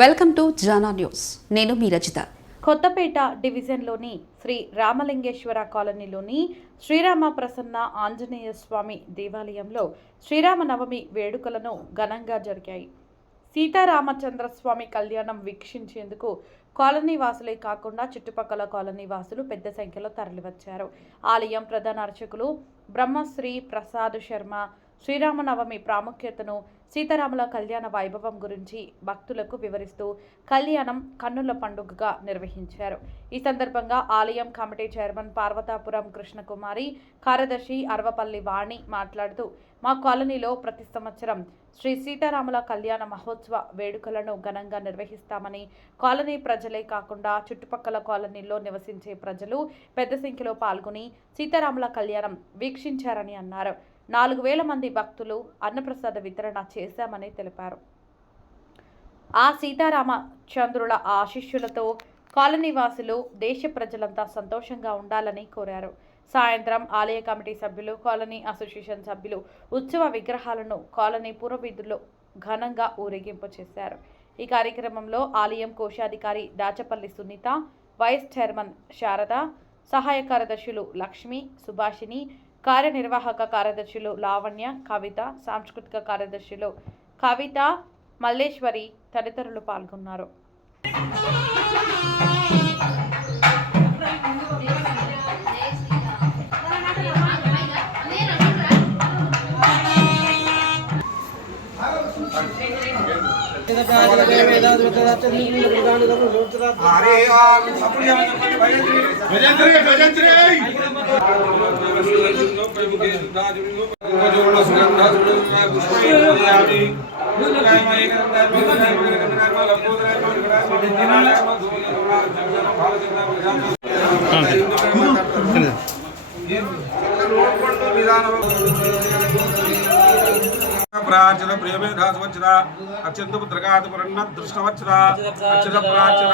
Welcome to Jana news. నేను మీ రచిత. కొత్తపేట డివిజన్లోని శ్రీ రామలింగేశ్వర కాలనీలోని శ్రీరామ ప్రసన్న ఆంజనేయ స్వామి దేవాలయంలో శ్రీరామనవమి వేడుకలను ఘనంగా జరిగాయి. సీతారామచంద్ర స్వామి కళ్యాణం వీక్షించేందుకు కాలనీ వాసులే కాకుండా చుట్టుపక్కల కాలనీ వాసులు పెద్ద సంఖ్యలో తరలివచ్చారు. ఆలయం ప్రధాన అర్చకులు బ్రహ్మశ్రీ ప్రసాద్ శర్మ శ్రీరామనవమి ప్రాముఖ్యతను, సీతారాముల కళ్యాణ వైభవం గురించి భక్తులకు వివరిస్తూ కళ్యాణం కన్నుల పండుగగా నిర్వహించారు. ఈ సందర్భంగా ఆలయం కమిటీ చైర్మన్ పార్వతాపురం కృష్ణకుమారి, కార్యదర్శి అరవపల్లి వాణి మాట్లాడుతూ, మా కాలనీలో ప్రతి సంవత్సరం శ్రీ సీతారాముల కళ్యాణ మహోత్సవ వేడుకలను ఘనంగా నిర్వహిస్తామని, కాలనీ ప్రజలే కాకుండా చుట్టుపక్కల కాలనీల్లో నివసించే ప్రజలు పెద్ద సంఖ్యలో పాల్గొని సీతారాముల కళ్యాణం వీక్షించారని అన్నారు. 4,000 మంది భక్తులు అన్నప్రసాద వితరణ చేశామని తెలిపారు. ఆ సీతారామచంద్రుల ఆశీస్సులతో కాలనీవాసులు, దేశ ప్రజలంతా సంతోషంగా ఉండాలని కోరారు. సాయంత్రం ఆలయ కమిటీ సభ్యులు, కాలనీ అసోసియేషన్ సభ్యులు ఉత్సవ విగ్రహాలను కాలనీ పూర్వవీధుల్లో ఘనంగా ఊరేగింపు చేశారు. ఈ కార్యక్రమంలో ఆలయం కోశాధికారి దాచపల్లి సునీత, వైస్ చైర్మన్ శారద, సహాయ కార్యదర్శులు లక్ష్మి, సుభాషిణి, కార్యనిర్వాహక కార్యదర్శులు లావణ్య, కవిత, సాంస్కృతిక కార్యదర్శులు కవిత, మల్లేశ్వరి తదితరులు పాల్గొన్నారు. ప్రార్చన ప్రియమేధాసవచ్చన అత్యంత పుత్రకాది పురన్న దృష్టవచ్చన అత్యంత ప్రార్చన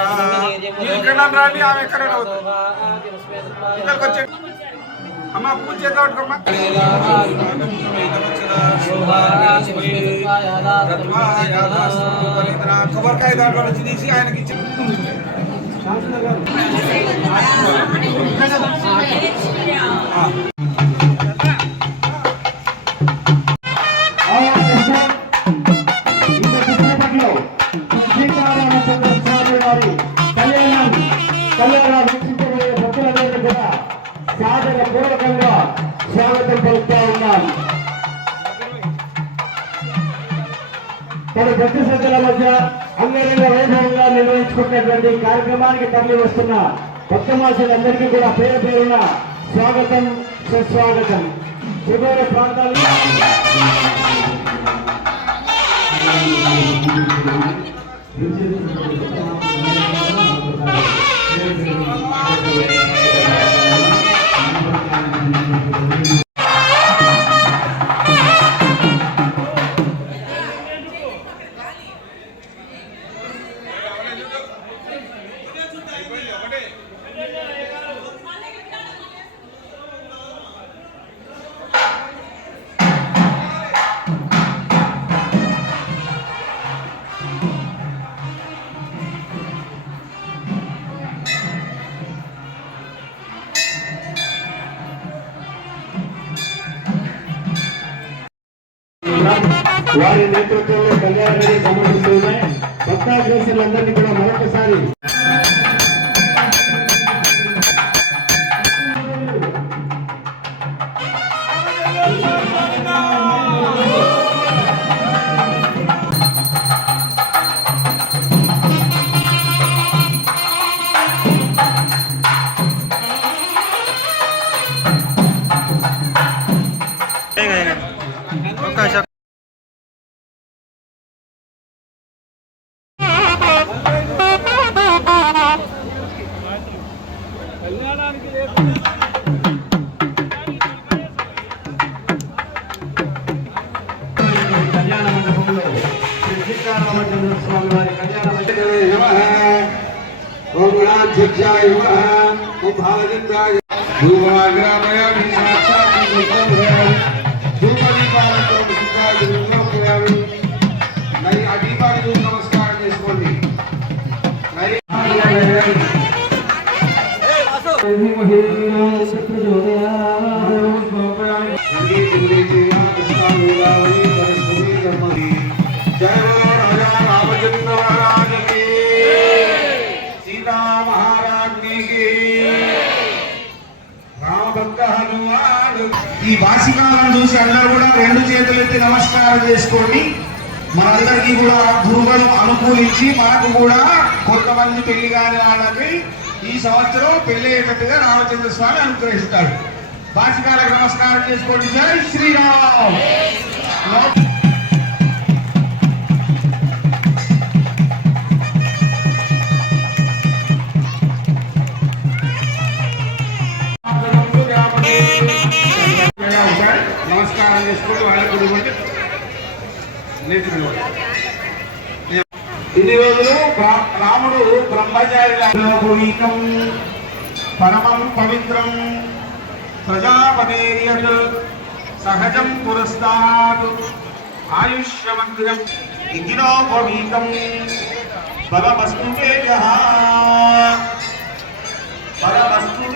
ఇక్కడ రాని ఆమె ఎక్కడ ఇక్కడికి వచ్చే అమ్మ పూజ చేద్దామమ్మా. కొబ్బరికాయ దాంట్లో నుంచి తీసి ఆయనకి ఇచ్చి పూర్వకంగా స్వాగతం పలుకుతా ఉన్నాం. తన భక్తి శ్రద్ధల మధ్య అంగరంగ వైభవంగా నిర్వహించుకున్నటువంటి కార్యక్రమానికి తరలి వస్తున్న భక్తమాసులందరికీ కూడా పేరు పేరున స్వాగతం, సుస్వాగతం. సుదూర ప్రాంతాల్లో వారి నేతృత్వంలో కళ్యాణ రెడీ సమర్పిస్తున్నాయి. భక్తాగ్రేసులందరినీ కూడా మరొకసారి కళ్యాణ మండపంలో శ్రీ సీతారామచంద్ర స్వామి వారి కళ్యాణ నమస్కారం చేసుకోండి. చూసి అందరూ కూడా రెండు చేతులు ఎత్తి నమస్కారం చేసుకోండి. మనందరికీ కూడా గురువులను అనుకూలించి మనకు కూడా కొంతమంది పెళ్లి కాని వాళ్ళకి ఈ సంవత్సరం పెళ్లి అయ్యేటట్టుగా రామచంద్ర స్వామి అనుగ్రహిస్తాడు. భాషకాలకు నమస్కారం చేసుకోండి. జై శ్రీరామ్. నమస్కారం చేసుకోండి. వాళ్ళ గురించి ఇన్ని రోజులు రాముడు బ్రహ్మచారి పరమం పవిత్రం ప్రజాపతేర్యత్ సహజం పురస్తాత్ ఆయుష్యమగ్రం ఇగినోపవీతం బలమస్తు తేజః బలమస్తు.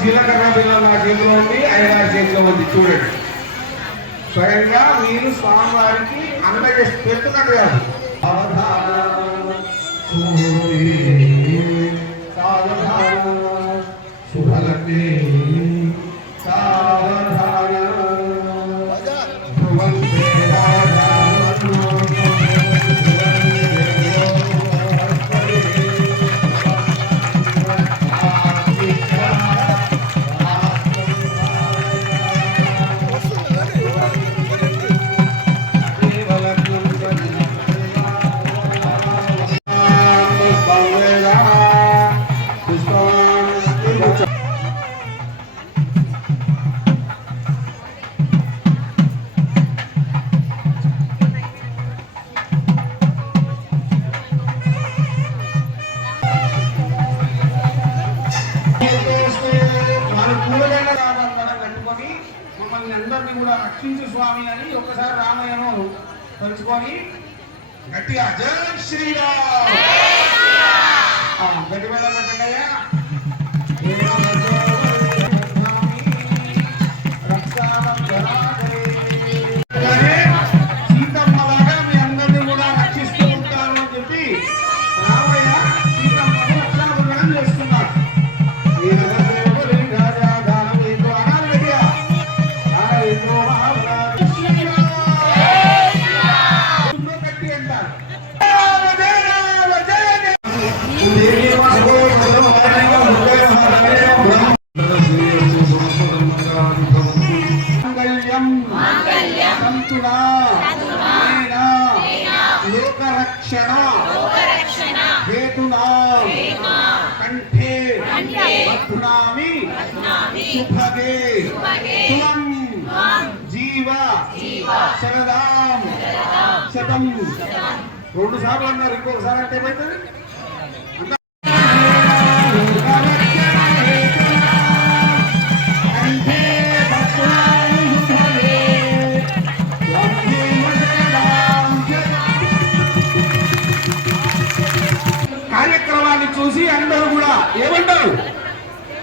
జీలకర్ర బిళ్ళ నా చేతిలో ఉంది, ఆయన నా చేతిలో ఉంది. చూడండి, స్వయంగా మీరు స్వామివారికి అందజేసి పెడుతున్నట్టు కాదు. శుభలక్ష్మి మమ్మల్ని అందరినీ కూడా రక్షించు స్వామి అని ఒక్కసారి రామయ్యను తలుచుకొని గట్టిగా జై శ్రీరామ్ గట్టి మీద పెట్టండియా. సీతమ్మ లాగా మీ అందరినీ కూడా రక్షిస్తూ ఉంటాను అని చెప్పి రామయ్య సీతమ్మను రక్షాబంధనం చేస్తున్నాడు. లోకరక్షణ హేతునా కంఠే బధ్నామి శుభగే త్వం జీవ శరదాం శతం. 2 సార్లు అన్నారు, ఇంకొకసారి అంటే ఏమవుతుంది? కార్యక్రమాన్ని చూసి అందరూ కూడా ఏమంటారు?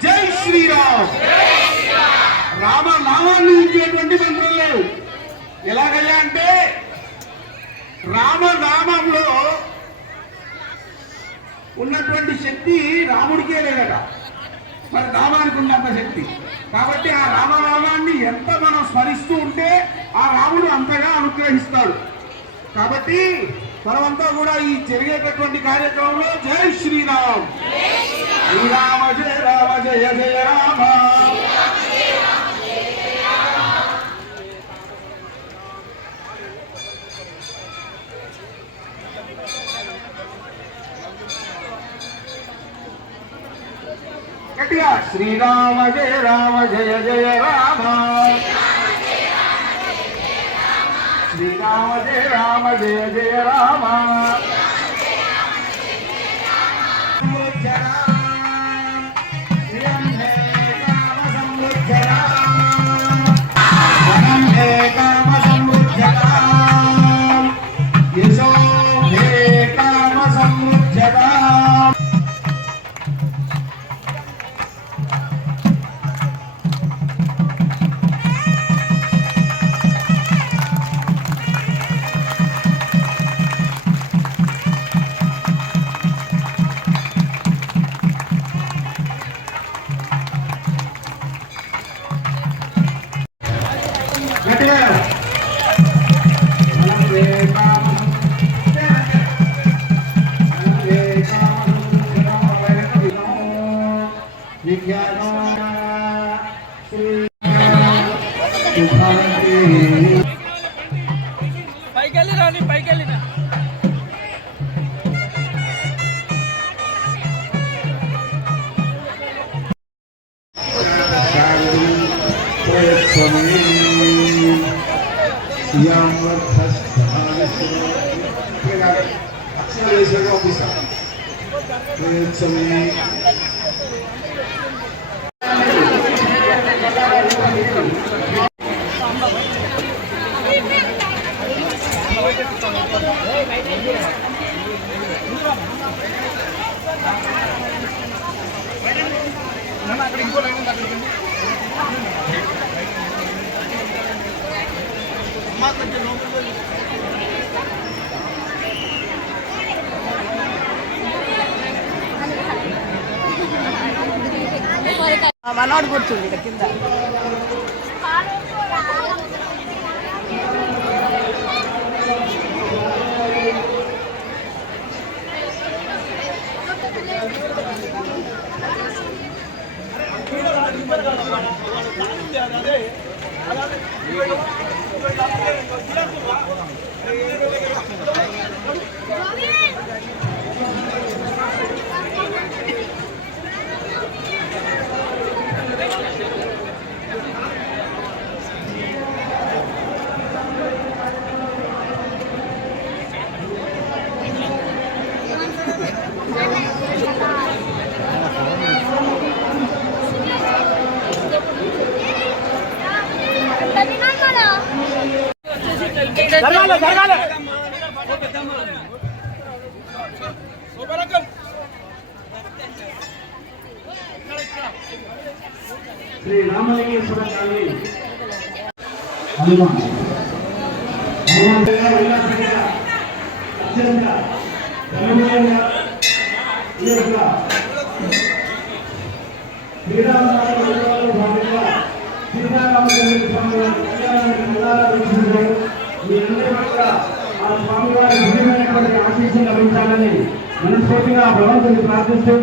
జై శ్రీరామ్. రామనామాన్ని ఇచ్చేటువంటి మంత్రం లేవు. ఎలాగయ్యా అంటే రామనామంలో ఉన్నటువంటి శక్తి రాముడికే లేదట, మరి రామానికి ఉన్నంత శక్తి. కాబట్టి ఆ రామనామాన్ని ఎంత మనం స్మరిస్తూ ఉంటే ఆ రాముడు అంతగా అనుగ్రహిస్తాడు. కాబట్టి మనమంతా కూడా ఈ జరిగేటటువంటి కార్యక్రమంలో జై శ్రీరామ్, శ్రీరామ జయ రామ జయ జయ రామ. గట్టిగా శ్రీరామ జయ రామ జయ జయ రామ, శ్రీరామ జయ రామ జయ జయ రామ. యశో హే కామ సమృద్ధ గట్టిగా పైకెళ్ళి రాని పైకెళ్ళి రా అక్షరాలు వేసాక పంపిస్తాను. మనోడు కూర్చుంది ఇక్కడ కింద శ్రీ రామలింగేశ్వర కాలనీ హనుమాన్ అత్యంత ఘనమైన ఈ యొక్క శ్రీరామనవమి భాగంగా సీతారామచంద్ర స్వామి వారి కళ్యాణాన్ని మీ అందరి పట్ల ఆ స్వామివారి దివ్యమైనటువంటి ఆశీస్సులు లభించాలని మనస్ఫూర్తిగా భగవంతుని ప్రార్థిస్తూ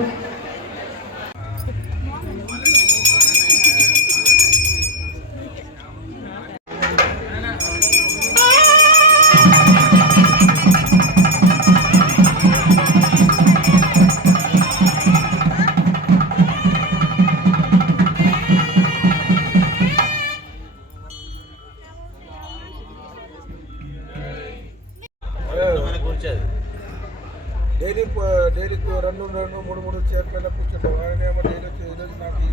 డైలీ 2-3 చైర్ల కూర్చుంటాం. ఆయన ఏమో డైలీ ఈరోజు నాకు ఈ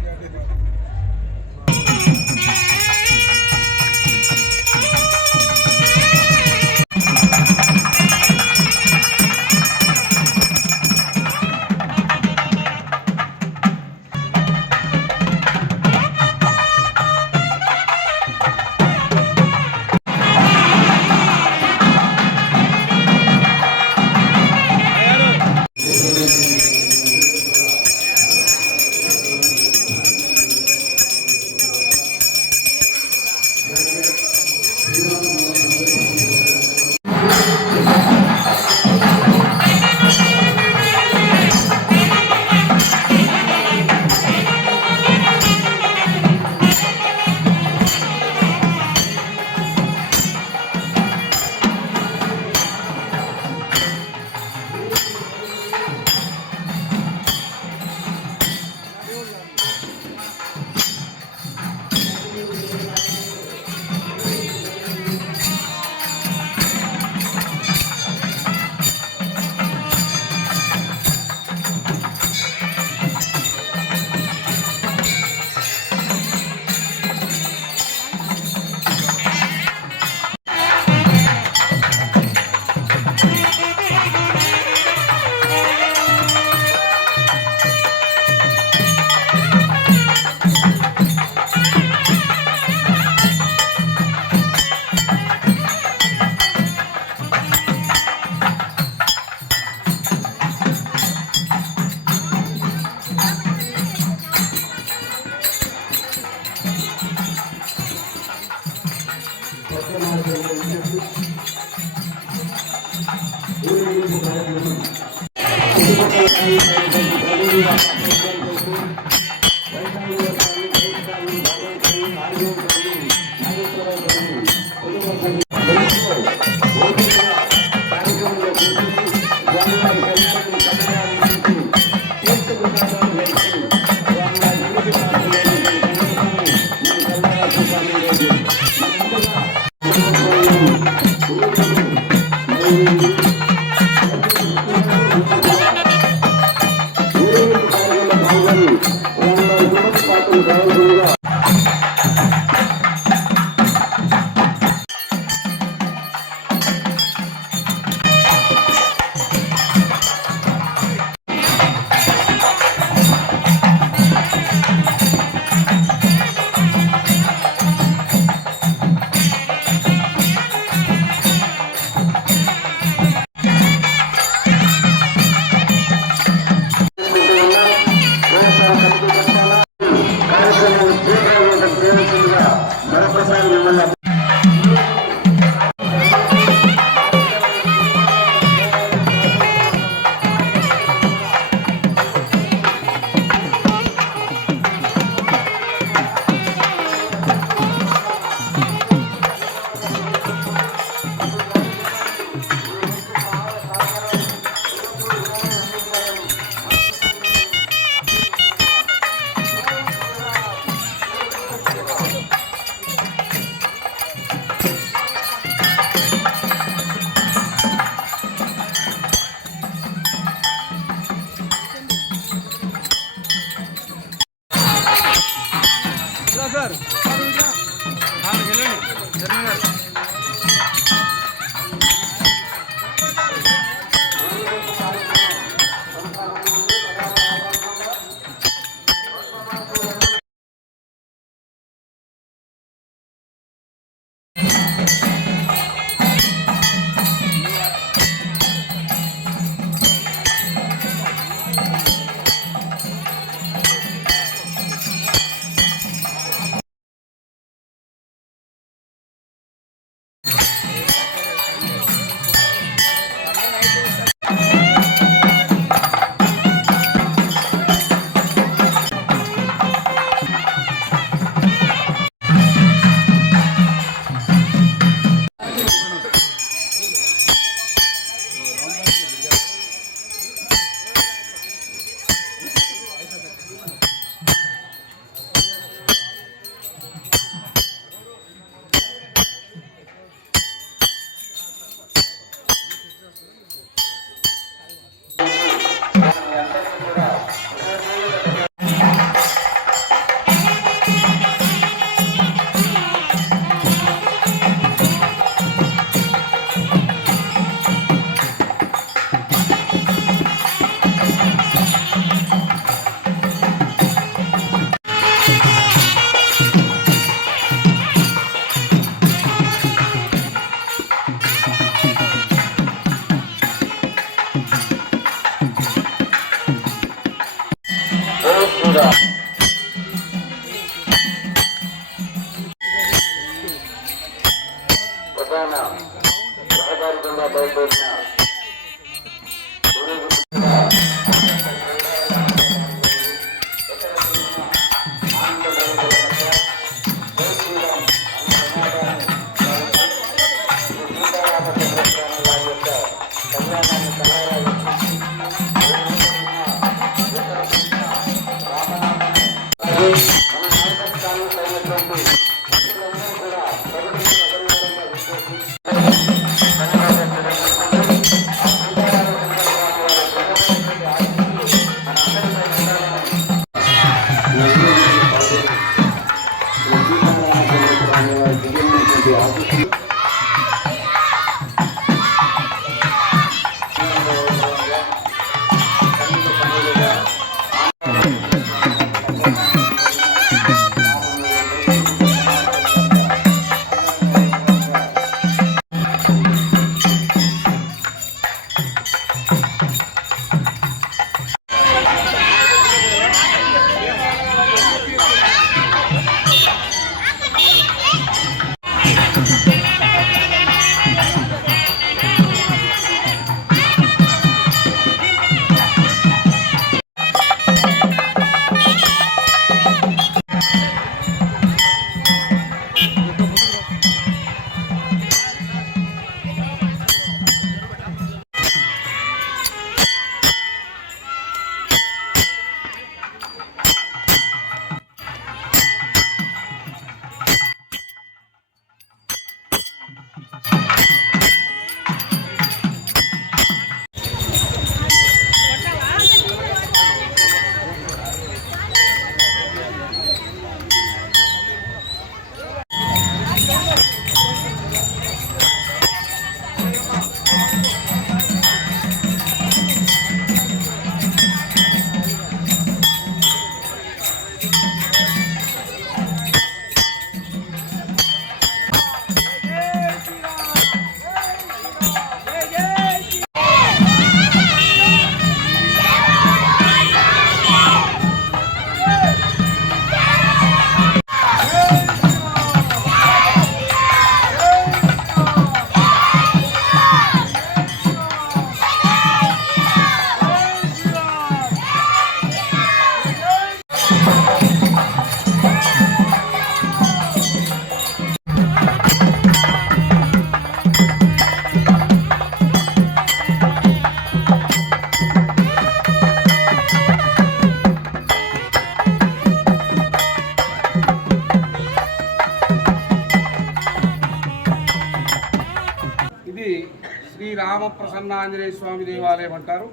శ్రీ రామ ప్రసన్న ఆంజనేయ స్వామి దేవాలయం అంటారు.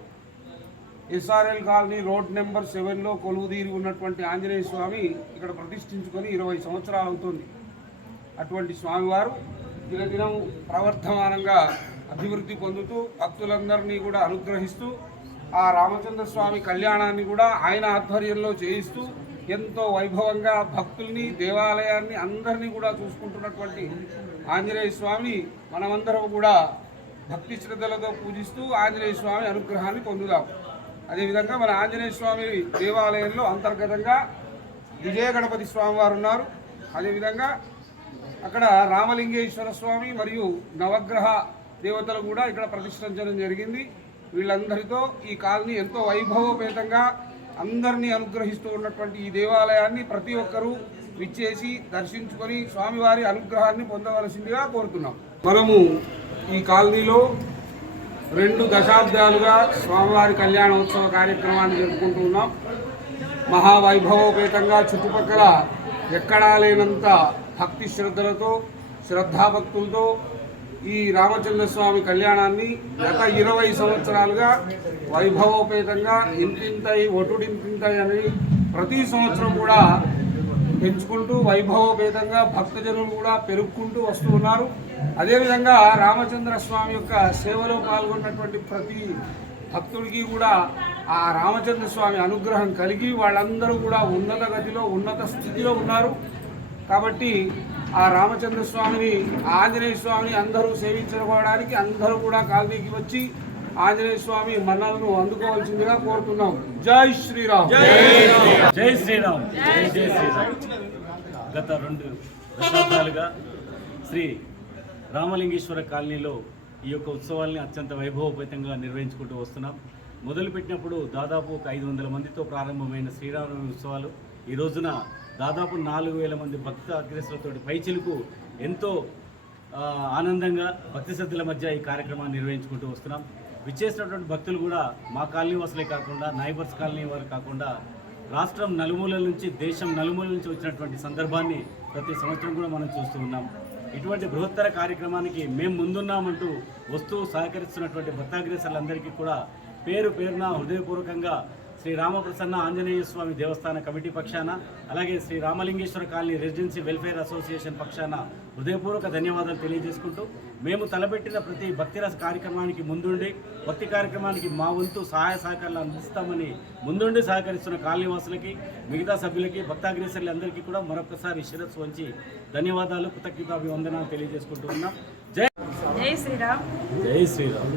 ఎస్ఆర్ఎల్ కాలనీ రోడ్ నెంబర్ 7లో కొలువుదీరి ఉన్నటువంటి ఆంజనేయ స్వామి ఇక్కడ ప్రతిష్ఠించుకొని 20 సంవత్సరాలు అవుతుంది. అటువంటి స్వామివారు దినదినం ప్రవర్ధమానంగా అభివృద్ధి పొందుతూ భక్తులందరినీ కూడా అనుగ్రహిస్తూ ఆ రామచంద్ర స్వామి కళ్యాణాన్ని కూడా ఆయన ఆధ్వర్యంలో చేయిస్తూ ఎంతో వైభవంగా భక్తుల్ని దేవాలయాన్ని అందరినీ కూడా చూసుకుంటున్నటువంటి ఆంజనేయ స్వామిని మనమందరం కూడా భక్తి శ్రద్ధలతో పూజిస్తూ ఆంజనేయ స్వామి అనుగ్రహాన్ని పొందుదాం. అదేవిధంగా మన ఆంజనేయ స్వామి దేవాలయంలో అంతర్గతంగా విజయ గణపతి స్వామి వారు ఉన్నారు. అదేవిధంగా అక్కడ రామలింగేశ్వర స్వామి మరియు నవగ్రహ దేవతలు కూడా ఇక్కడ ప్రతిష్ఠించడం జరిగింది. వీళ్ళందరితో ఈ కాలనీ ఎంతో వైభవోపేతంగా అందరినీ అనుగ్రహిస్తూ ఉన్నటువంటి ఈ దేవాలయాన్ని ప్రతి ఒక్కరూ విచ్చేసి దర్శించుకొని స్వామివారి అనుగ్రహాన్ని పొందవలసిందిగా కోరుతున్నాం. మనము ఈ కాలనీలో 2 దశాబ్దాలుగా స్వామివారి కళ్యాణోత్సవ కార్యక్రమాన్ని జరుపుకుంటూ ఉన్నాం. మహావైభవోపేతంగా చుట్టుపక్కల ఎక్కడా లేనంత భక్తి శ్రద్ధలతో శ్రద్ధాభక్తులతో ఈ రామచంద్ర స్వామి కళ్యాణాన్ని గత 20 సంవత్సరాలుగా వైభవోపేతంగా ఇంతింతై ఒటుడింతింతై అని ప్రతి సంవత్సరం కూడా పెంచుకుంటూ వైభవోపేతంగా భక్తజనులు కూడా పెరుగుకుంటూ వస్తూ ఉన్నారు. అదేవిధంగా రామచంద్ర స్వామి యొక్క సేవలో పాల్గొన్నటువంటి ప్రతి భక్తుడికి కూడా ఆ రామచంద్ర స్వామి అనుగ్రహం కలిగి వాళ్ళందరూ కూడా ఉన్నత గతిలో ఉన్నత స్థితిలో ఉన్నారు. కాబట్టి ఆ రామచంద్ర స్వామిని ఆంజనేయ స్వామిని అందరూ సేవించుకోవడానికి అందరూ కూడా కాలనీకి వచ్చి ఆంజనేయ స్వామి మన్నలను అందుకోవాల్సిందిగా కోరుతున్నాం. జై శ్రీరామ్. జై శ్రీరామ్. జై శ్రీరామ్. గత 2 దశాబ్దాలుగా శ్రీ రామలింగేశ్వర కాలనీలో ఈ యొక్క ఉత్సవాల్ని అత్యంత వైభవోపేతంగా నిర్వహించుకుంటూ వస్తున్నాం. మొదలుపెట్టినప్పుడు దాదాపు ఒక 500 మందితో ప్రారంభమైన శ్రీరామనవమి ఉత్సవాలు ఈ రోజున దాదాపు 4000 మంది భక్త అగ్రస్తులతో పైచిలుకు ఎంతో ఆనందంగా భక్తి శ్రద్ధల మధ్య ఈ కార్యక్రమాన్ని నిర్వహించుకుంటూ వస్తున్నాం. విచ్చేసినటువంటి భక్తులు కూడా మా కాలనీ వాసులే కాకుండా నైబర్స్ కాలనీ వారు కాకుండా రాష్ట్రం నలుమూలల నుంచి దేశం నలుమూలల నుంచి వచ్చినటువంటి సందర్భాన్ని ప్రతి సంవత్సరం కూడా మనం చూస్తూ ఉన్నాం. ఇటువంటి బృహత్తర కార్యక్రమానికి మేము ముందున్నామంటూ వస్తూ సహకరిస్తున్నటువంటి భక్తాగ్రేసర్లందరికీ కూడా పేరు పేరున హృదయపూర్వకంగా శ్రీ రామప్రసన్న ఆంజనేయ స్వామి దేవస్థాన కమిటీ పక్షాన అలాగే Shri Ramalingeshwara colony residency welfare association పక్షాన హృదయపూర్వక ధన్యవాదాలు తెలియజేసుకుంటూ మేము తలపెట్టిన ప్రతి భక్తిరస కార్యక్రమానికి ముందుండి భక్తి కార్యక్రమానికి మా వంతు సహాయ సహకారాలు అందిస్తామని ముందుండి సహకరిస్తున్న కాలనీవాసులకి మిగతా సభ్యులకి భక్తాగ్రేసర్లందరికీ కూడా మరొకసారి శిరస్సు వంచి ధన్యవాదాలు కృతజ్ఞతాభివందనాలు తెలియజేసుకుంటూ ఉన్నాం. జై శ్రీరామ్. జై శ్రీరామ్.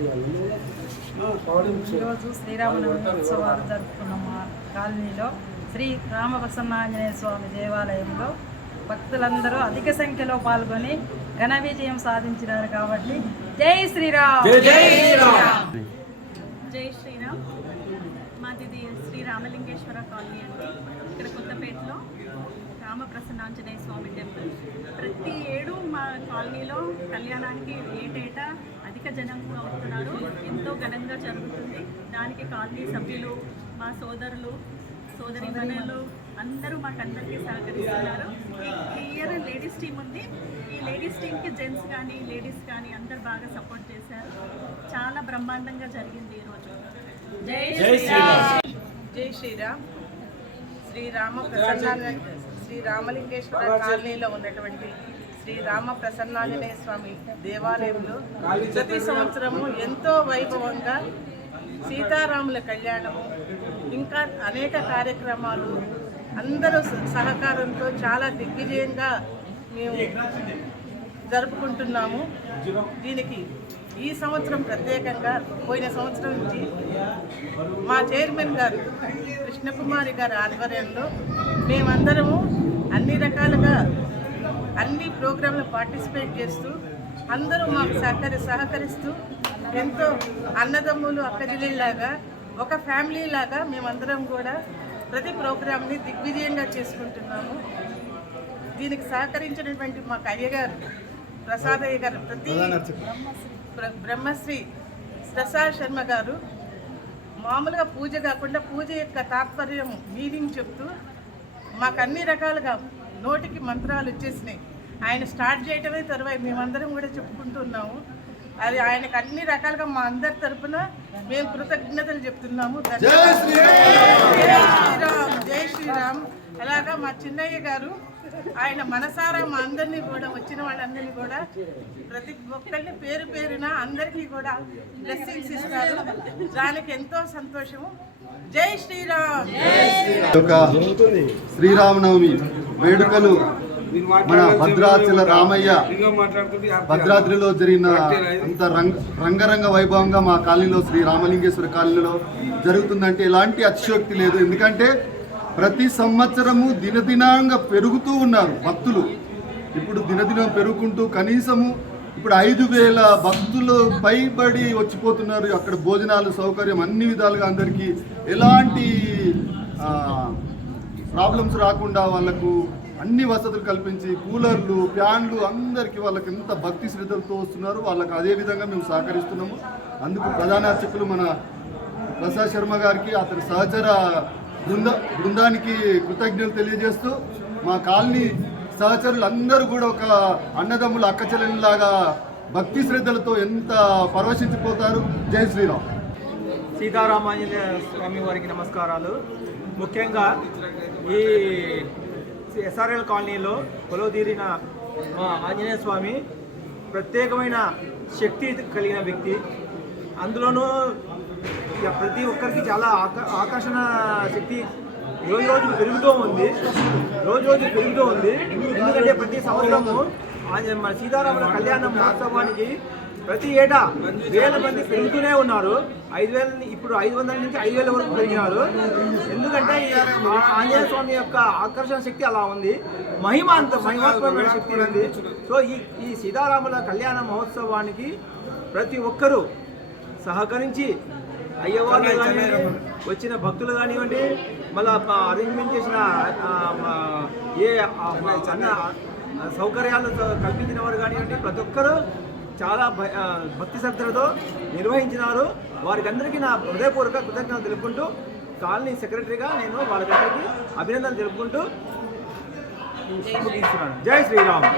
ఈరోజు శ్రీరామనవమి ఉత్సవాలు జరుపుకున్న మా కాలనీలో శ్రీ రామప్రసన్నాంజనేయ స్వామి దేవాలయంలో భక్తులందరూ అధిక సంఖ్యలో పాల్గొని ఘన విజయం సాధించినారు కాబట్టి జై శ్రీరామ్. జై శ్రీరామ్. జై శ్రీరామ్. మాది శ్రీ రామలింగేశ్వర కాలనీ అండి. ఇక్కడ కొత్తపేటలో రామప్రసన్నాంజనేయ స్వామి టెంపుల్. ప్రతి ఏడు మా కాలనీలో కళ్యాణానికి ఏటేటా అధిక జనం అవుతున్నారు. ఎంతో ఘనంగా జరుగుతుంది. దానికి కాలనీ సభ్యులు మా సోదరులు సోదరీమణులు అందరూ మాకందరికీ సహకరిస్తున్నారు. ఈ ఇయర్ లేడీస్ టీం ఉంది. ఈ లేడీస్ టీంకి జెంట్స్ కానీ లేడీస్ కానీ అందరు బాగా సపోర్ట్ చేశారు. చాలా బ్రహ్మాండంగా జరిగింది ఈరోజు. జై శ్రీరామ్. జై శ్రీరామ్. శ్రీ రామలింగేశ్వర కాలనీలో ఉన్నటువంటి శ్రీ రామ ప్రసన్నాంజనేయ స్వామి దేవాలయంలో ప్రతి సంవత్సరము ఎంతో వైభవంగా సీతారాముల కళ్యాణము ఇంకా అనేక కార్యక్రమాలు అందరూ సహకారంతో చాలా దిగ్విజయంగా మేము జరుపుకుంటున్నాము. దీనికి ఈ సంవత్సరం ప్రత్యేకంగా పోయిన సంవత్సరం నుంచి మా చైర్మన్ గారు కృష్ణకుమారి గారి ఆధ్వర్యంలో మేమందరము అన్ని రకాలుగా అన్ని ప్రోగ్రాంలు పార్టిసిపేట్ చేస్తూ అందరూ మాకు సహకరిస్తూ ఎంతో అన్నదమ్ములు అక్కజిల్లాగా ఒక ఫ్యామిలీ లాగా మేమందరం కూడా ప్రతి ప్రోగ్రాంని దిగ్విజయంగా చేసుకుంటున్నాము. దీనికి సహకరించినటువంటి మాకు అయ్యగారు ప్రసాదయ్య గారు ప్రతి బ్రహ్మశ్రీ ప్రసాద్ శర్మ గారు మామూలుగా పూజ కాకుండా పూజ యొక్క తాత్పర్యం మీనింగ్ చెప్తూ మాకు అన్ని రకాలుగా నోటికి మంత్రాలు వచ్చేసినాయి. ఆయన స్టార్ట్ చేయటమే తర్వాత మేమందరం కూడా చెప్పుకుంటున్నాము. అది ఆయనకు అన్ని రకాలుగా మా అందరి తరపున మేము కృతజ్ఞతలు చెప్తున్నాము. జై శ్రీరామ్. అలాగా మా చిన్నయ్య గారు ఆయన మనసారా మా అందరినీ కూడా వచ్చిన వాళ్ళందరినీ కూడా ప్రతి ఒక్కరిని పేరు పేరున అందరికీ కూడా బ్లెస్సింగ్స్ ఇస్తారు. దానికి ఎంతో సంతోషము. జై శ్రీరామ్. శ్రీరామనవమి వేడుకలు మన భద్రాచల రామయ్య భద్రాద్రిలో జరిగిన అంత రంగరంగ వైభవంగా మా కాలనీలో శ్రీ రామలింగేశ్వర కాలనీలో జరుగుతుందంటే ఎలాంటి అతిశయోక్తి లేదు. ఎందుకంటే ప్రతి సంవత్సరము దినదినంగా పెరుగుతూ ఉన్నారు భక్తులు. ఇప్పుడు దినదినం పెరుగుకుంటూ కనీసము ఇప్పుడు 5,000 భక్తులు పైబడి వచ్చిపోతున్నారు. అక్కడ భోజనాలు సౌకర్యం అన్ని విధాలుగా అందరికీ ఎలాంటి ప్రాబ్లమ్స్ రాకుండా వాళ్ళకు అన్ని వసతులు కల్పించి కూలర్లు ఫ్యాన్లు అందరికీ వాళ్ళకి ఎంత భక్తి శ్రద్ధలతో వస్తున్నారు. వాళ్ళకి అదే విధంగా మేము సహకరిస్తున్నాము. అందుకు ప్రధాన అర్చకులు మన ప్రసాద్ శర్మ గారికి అతని సహచర బృందానికి కృతజ్ఞతలు తెలియజేస్తూ మా కాలనీ సహచరులు అందరూ కూడా ఒక అన్నదమ్ముల అక్కచెల్లెలాగా భక్తి శ్రద్ధలతో ఎంత పరవశించిపోతారు. జై శ్రీరామ్. సీతారామాంజనేయ స్వామి వారికి నమస్కారాలు. ముఖ్యంగా ఈ ఎస్ఆర్ఎల్ కాలనీలో కొలువుదీరిన మా ఆంజనేయ స్వామి ప్రత్యేకమైన శక్తి కలిగిన వ్యక్తి. అందులోనూ ప్రతి ఒక్కరికి చాలా ఆకర్షణ శక్తి రోజు పెరుగుతూ ఉంది. ఎందుకంటే ప్రతి సంవత్సరము మన సీతారాముల కళ్యాణ మహోత్సవానికి ప్రతి ఏటా 1,000 మంది పెరుగుతూనే ఉన్నారు. 5,000 ఇప్పుడు 500 నుంచి 5,000 వరకు పెరిగినారు. ఎందుకంటే ఆంజనేయ స్వామి యొక్క ఆకర్షణ శక్తి అలా ఉంది, మహిమాత్మకమైన శక్తి ఉంది. సో ఈ సీతారాముల కళ్యాణ మహోత్సవానికి ప్రతి ఒక్కరూ సహకరించి అయ్యవాళ్ళు కానివ్వండి, వచ్చిన భక్తులు కానివ్వండి, మళ్ళీ అరేంజ్మెంట్ చేసిన అన్న సౌకర్యాలు కల్పించిన వారు కానివ్వండి, ప్రతి ఒక్కరూ చాలా భక్తి శ్రద్ధలతో నిర్వహించినారు. వారికి అందరికీ నా హృదయపూర్వక కృతజ్ఞతలు తెలుపుకుంటూ కాలనీ సెక్రటరీగా నేను వాళ్ళకి అభినందనలు తెలుపుకుంటూ ముగిస్తున్నాను. జై శ్రీరామ్.